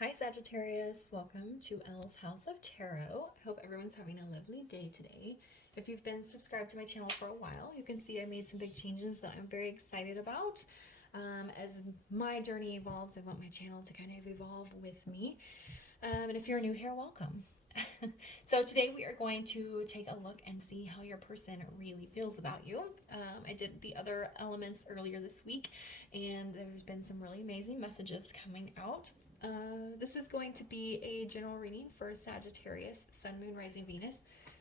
Hi Sagittarius, welcome to Elle's House of Tarot. I hope everyone's having a lovely day today. If you've been subscribed to my channel for a while, you can see I made some big changes that I'm very excited about. As my journey evolves, I want my channel to kind of evolve with me. And if you're new here, welcome. So today we are going to take a look and see how your person really feels about you. I did the other elements earlier this week, and there's been some really amazing messages coming out. This is going to be a general reading for Sagittarius, Sun, Moon, Rising, Venus.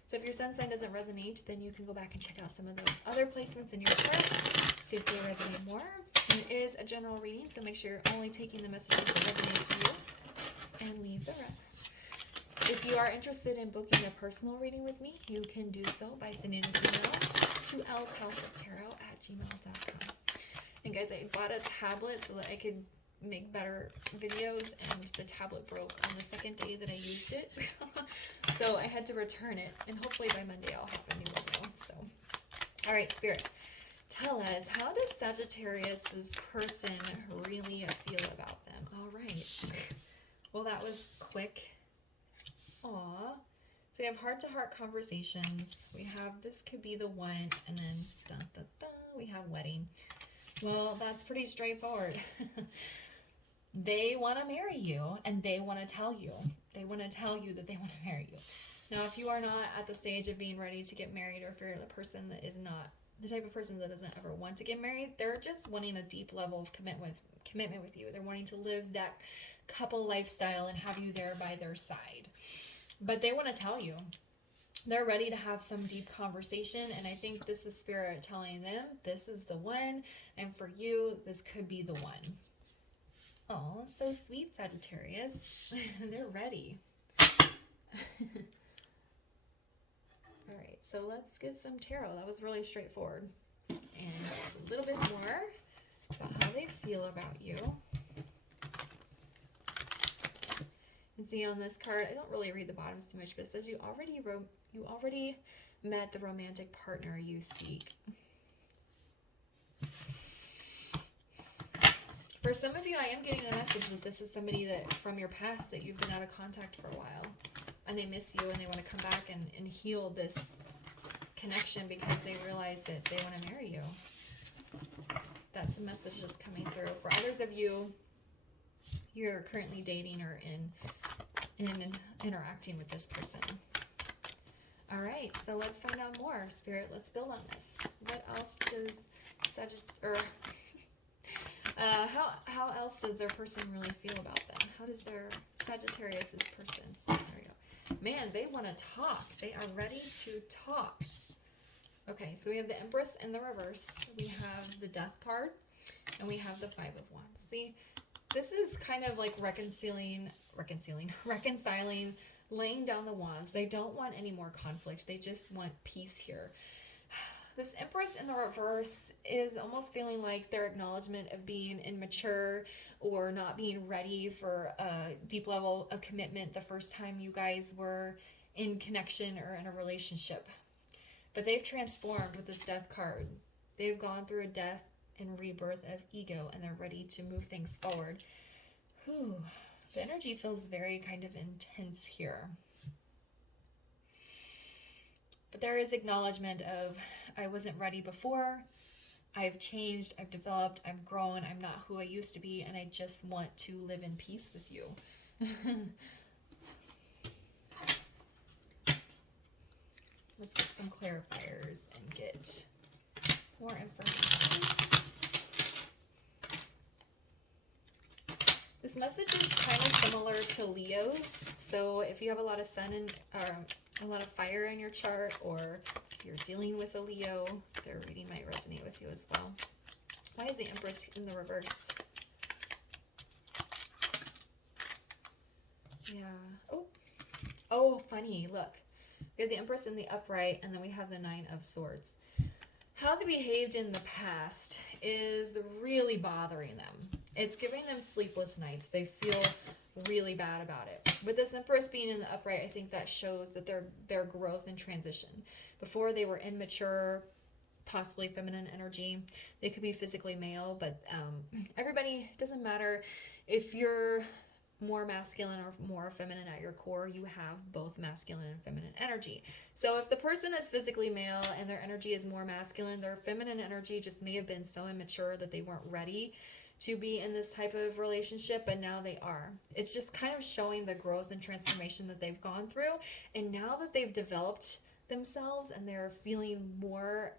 So if your sun sign doesn't resonate, then you can go back and check out some of those other placements in your chart, see if they resonate more. It is a general reading, so make sure you're only taking the messages that resonate for you and leave the rest. If you are interested in booking a personal reading with me, you can do so by sending an email to ellshouseoftarot@gmail.com. And guys, I bought a tablet so that I could make better videos, and the tablet broke on the second day that I used it. So I had to return it, and hopefully by Monday I'll have a new one. So, all right, Spirit, tell us, how does Sagittarius's person really feel about them? All right. Well, that was quick. Aw. So we have heart-to-heart conversations. We have this could be the one, and then dun, dun, dun, we have wedding. Well, that's pretty straightforward. They want to marry you, and they want to tell you. They want to tell you that they want to marry you. Now, if you are not at the stage of being ready to get married, or if you're the person that is not the type of person that doesn't ever want to get married, they're just wanting a deep level of commitment with you. They're wanting to live that couple lifestyle and have you there by their side. But they want to tell you. They're ready to have some deep conversation, and I think this is Spirit telling them this is the one, and for you, this could be the one. Oh, so sweet, Sagittarius. They're ready. All right, so let's get some tarot. That was really straightforward. And a little bit more about how they feel about you. And see on this card, I don't really read the bottoms too much, but it says you already met the romantic partner you seek. For some of you, I am getting a message that this is somebody that from your past that you've been out of contact for a while, and they miss you and they want to come back and heal this connection because they realize that they want to marry you. That's a message that's coming through. For others of you, you're currently dating or in interacting with this person. All right, so let's find out more. Spirit, let's build on this. What else does how else does their person really feel about them? How does their Sagittarius's person? There we go. Man, they want to talk. They are ready to talk. Okay, so we have the Empress in the reverse. We have the Death card, and we have the Five of Wands. See, this is kind of like reconciling, laying down the wands. They don't want any more conflict. They just want peace here. This Empress in the reverse is almost feeling like their acknowledgement of being immature or not being ready for a deep level of commitment the first time you guys were in connection or in a relationship. But they've transformed with this Death card. They've gone through a death and rebirth of ego, and they're ready to move things forward. Whew. The energy feels very kind of intense here. But there is acknowledgement of, I wasn't ready before, I've changed, I've developed, I've grown, I'm not who I used to be, and I just want to live in peace with you. Let's get some clarifiers and get more information. This message is kind of similar to Leo's. So if you have a lot of sun and a lot of fire in your chart, or if you're dealing with a Leo, their reading might resonate with you as well. Why is the Empress in the reverse? Yeah. Oh, funny. Look. We have the Empress in the upright, and then we have the Nine of Swords. How they behaved in the past is really bothering them. It's giving them sleepless nights. They feel really bad about it. With this Empress being in the upright, I think that shows that their growth and transition. Before, they were immature, possibly feminine energy. They could be physically male, but everybody, doesn't matter if you're more masculine or more feminine at your core, you have both masculine and feminine energy. So if the person is physically male and their energy is more masculine, their feminine energy just may have been so immature that they weren't ready to be in this type of relationship, but now they are. It's just kind of showing the growth and transformation that they've gone through. And now that they've developed themselves and they're feeling more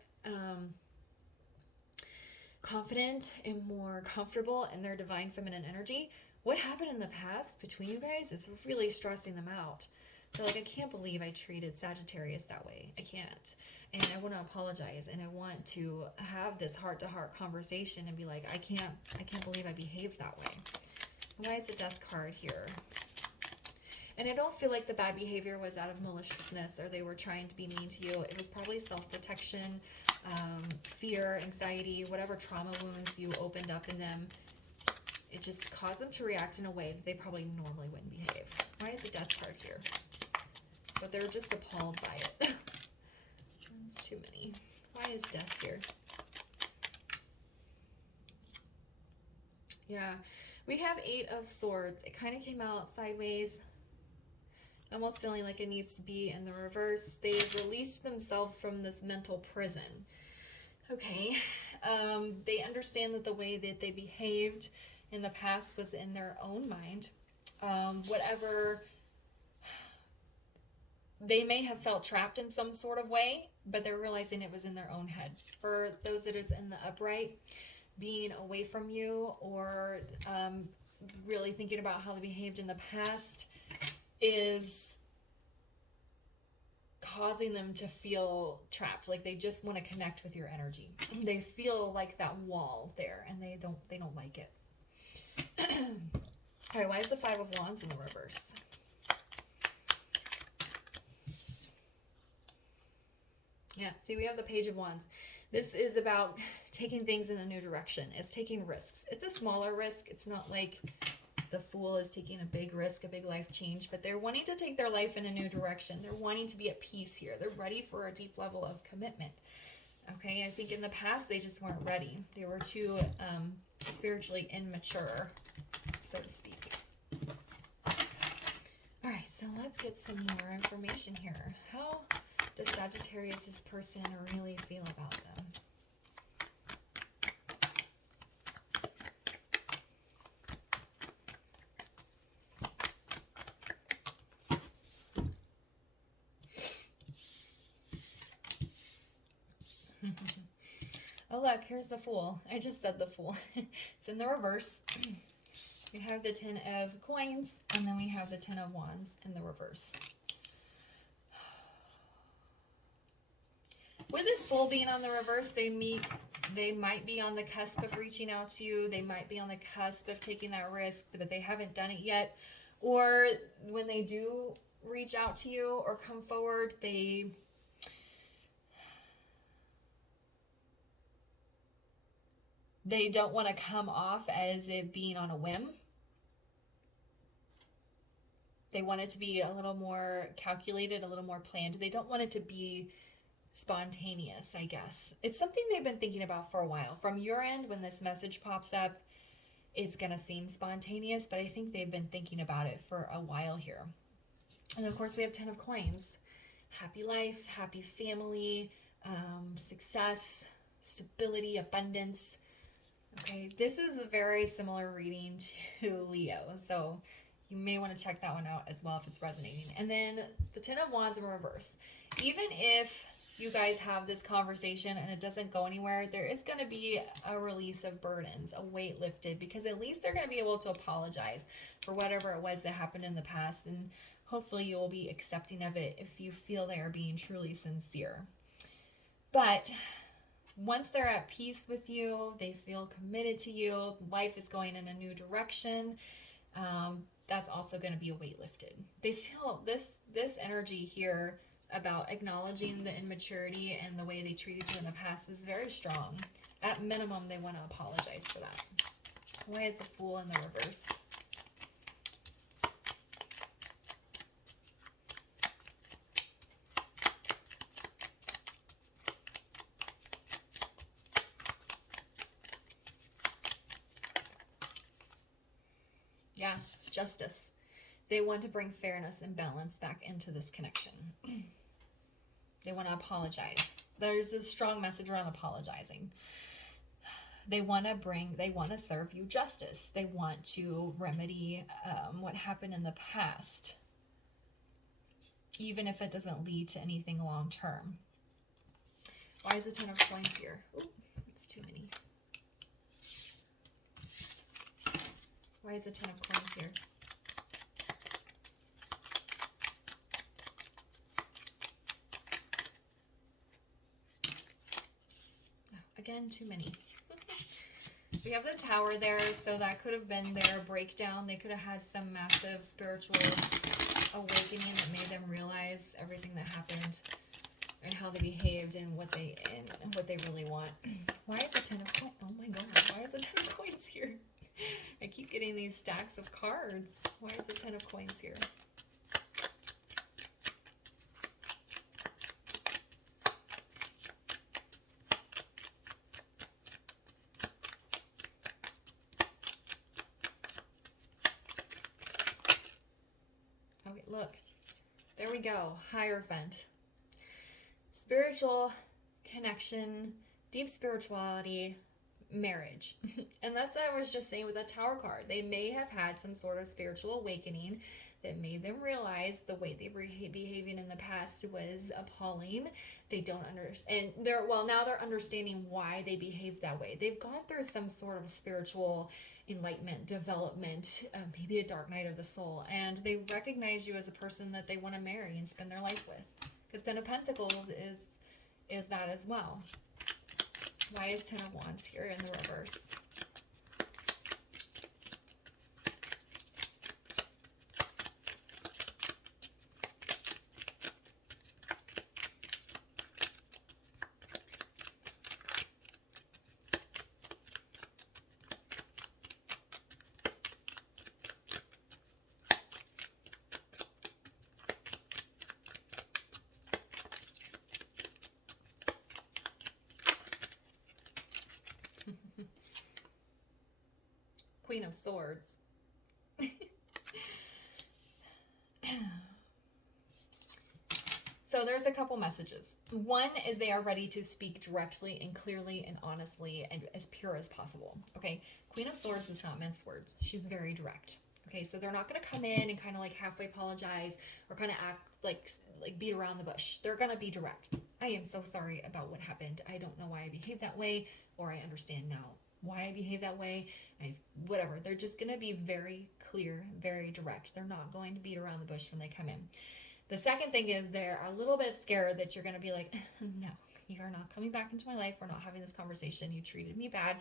confident and more comfortable in their divine feminine energy, what happened in the past between you guys is really stressing them out. They're like, I can't believe I treated Sagittarius that way. I can't. And I want to apologize. And I want to have this heart-to-heart conversation and be like, I can't believe I behaved that way. Why is the Death card here? And I don't feel like the bad behavior was out of maliciousness or they were trying to be mean to you. It was probably self-protection, fear, anxiety, whatever trauma wounds you opened up in them. It just caused them to react in a way that they probably normally wouldn't behave. Why is the Death card here? But they're just appalled by it. That's too many. Why is Death here? Yeah, we have 8 of Swords. It kind of came out sideways. Almost feeling like it needs to be in the reverse. They've released themselves from this mental prison. Okay. They understand that the way that they behaved in the past was in their own mind. Whatever, they may have felt trapped in some sort of way, but they're realizing it was in their own head. For those that is in the upright, being away from you or really thinking about how they behaved in the past is causing them to feel trapped. Like they just want to connect with your energy. They feel like that wall there and they don't like it. All right, why is the 5 of Wands in the reverse? Yeah, see, we have the Page of Wands. This is about taking things in a new direction. It's taking risks. It's a smaller risk. It's not like the Fool is taking a big risk, a big life change, but they're wanting to take their life in a new direction. They're wanting to be at peace here. They're ready for a deep level of commitment. Okay, I think in the past they just weren't ready. They were too spiritually immature, so to speak. All right, so let's get some more information here. How does Sagittarius' person really feel about them? Oh, look, here's the Fool. I just said the Fool. It's in the reverse. We have the 10 of Coins, and then we have the 10 of Wands in the reverse. With this Fool being on the reverse, they might be on the cusp of reaching out to you. They might be on the cusp of taking that risk, but they haven't done it yet. Or when they do reach out to you or come forward, they don't want to come off as it being on a whim. They want it to be a little more calculated, a little more planned. They don't want it to be spontaneous, I guess. It's something they've been thinking about for a while. From your end, when this message pops up, it's going to seem spontaneous, but I think they've been thinking about it for a while here. And of course, we have 10 of Coins. Happy life, happy family, success, stability, abundance. Okay, this is a very similar reading to Leo, so you may want to check that one out as well if it's resonating. And then the 10 of Wands in reverse. Even if you guys have this conversation and it doesn't go anywhere, there is going to be a release of burdens, a weight lifted, because at least they're going to be able to apologize for whatever it was that happened in the past, and hopefully you will be accepting of it if you feel they are being truly sincere. But once they're at peace with you, they feel committed to you, life is going in a new direction, that's also going to be a weight lifted. They feel this energy here about acknowledging the immaturity and the way they treated you in the past is very strong. At minimum, they want to apologize for that. Why is the Fool in the reverse? justice. They want to bring fairness and balance back into this connection. They want to apologize. There's a strong message around apologizing. They want to serve you justice. They want to remedy what happened in the past, even if it doesn't lead to anything long term. Why is the 10 of coins here? Ooh, it's too many. Why is the 10 of coins here? Again, too many. We have the Tower there, so that could have been their breakdown. They could have had some massive spiritual awakening that made them realize everything that happened and how they behaved and what they really want. Why is the 10 of coins? Oh my god, why is the 10 of coins here? I keep getting these stacks of cards. Why is the 10 of coins here? Okay, look. There we go. Hierophant. Spiritual connection, deep spirituality, marriage. And that's what I was just saying with that Tower card. They may have had some sort of spiritual awakening that made them realize the way they were behaving in the past was appalling. They don't understand, and now they're understanding why they behaved that way. They've gone through some sort of spiritual enlightenment, development, maybe a dark night of the soul, and they recognize you as a person that they want to marry and spend their life with. Because 10 of Pentacles is that as well. Why is 10 of Wands here in the reverse? Queen of Swords. So there's a couple messages. One is they are ready to speak directly and clearly and honestly and as pure as possible. Okay, Queen of Swords does not mince words. She's very direct. Okay, so they're not going to come in and kind of like halfway apologize or kind of act like beat around the bush. They're going to be direct. I am so sorry about what happened. I don't know why I behaved that way, or I understand now why I behave that way. Whatever. They're just going to be very clear, very direct. They're not going to beat around the bush when they come in. The second thing is they're a little bit scared that you're going to be like, no, you're not coming back into my life. We're not having this conversation. You treated me bad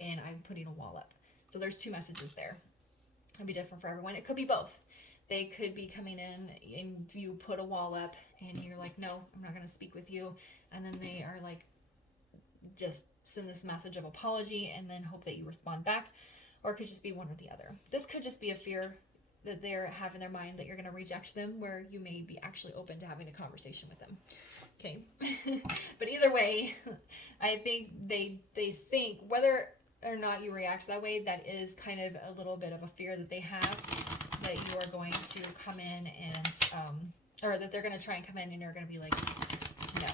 and I'm putting a wall up. So there's two messages there. It'll be different for everyone. It could be both. They could be coming in and you put a wall up and you're like, no, I'm not going to speak with you. And then they are like, just send this message of apology and then hope that you respond back. Or it could just be one or the other. This could just be a fear that they have in their mind that you're going to reject them, where you may be actually open to having a conversation with them. Okay. But either way, I think they think whether or not you react that way, that is kind of a little bit of a fear that they have, that you are going to come in and, or that they're going to try and come in and you're going to be like, no.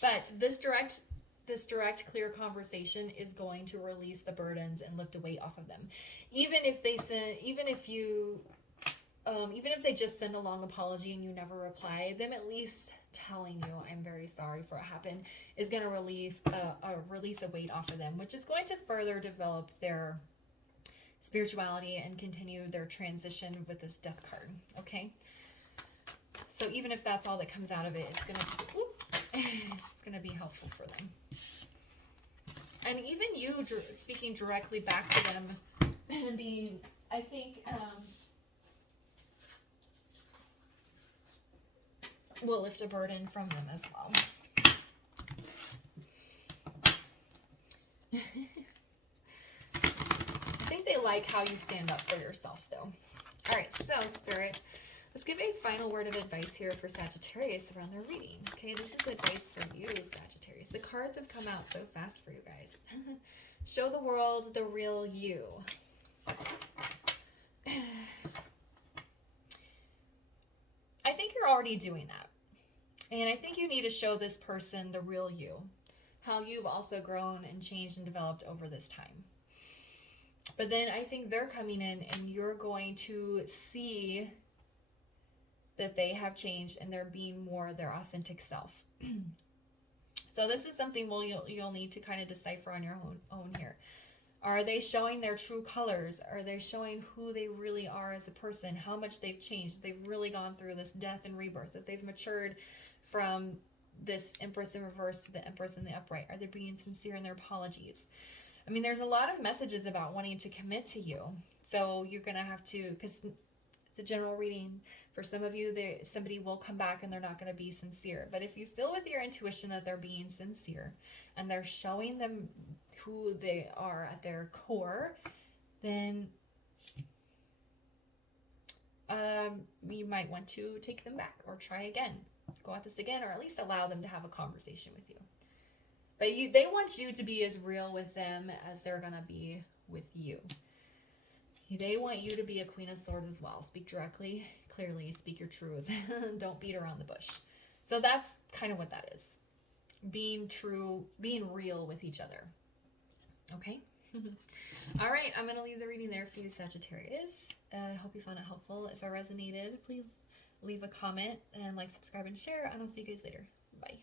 But this direct, clear conversation is going to release the burdens and lift a weight off of them. Even if they just send a long apology and you never reply, them at least telling you, I'm very sorry for what happened, is going to release a weight off of them, which is going to further develop their spirituality and continue their transition with this Death card. Okay. So even if that's all that comes out of it, it's going to be helpful for them. And even you speaking directly back to them and being, I think, will lift a burden from them as well. I think they like how you stand up for yourself, though. All right, so Spirit, let's give a final word of advice here for Sagittarius around their reading. Okay, this is advice for you, Sagittarius. The cards have come out so fast for you guys. Show the world the real you. already doing that. And I think you need to show this person the real you, how you've also grown and changed and developed over this time. But then I think they're coming in and you're going to see that they have changed and they're being more their authentic self. So this is something you'll need to kind of decipher on your own here. Are they showing their true colors? Are they showing who they really are as a person? How much they've changed? They've really gone through this death and rebirth, that they've matured from this Empress in reverse to the Empress in the upright. Are they being sincere in their apologies? I mean, there's a lot of messages about wanting to commit to you. So you're going to have to, because it's a general reading. For some of you, somebody will come back and they're not going to be sincere. But if you feel with your intuition that they're being sincere and they're showing them who they are at their core, then you might want to take them back or try again. Go at this again, or at least allow them to have a conversation with you. But they want you to be as real with them as they're going to be with you. They want you to be a Queen of Swords as well. Speak directly, clearly, speak your truth. Don't beat around the bush. So that's kind of what that is. Being true, being real with each other. Okay? All right, I'm going to leave the reading there for you, Sagittarius. I hope you found it helpful. If it resonated, please leave a comment and like, subscribe, and share. And I'll see you guys later. Bye.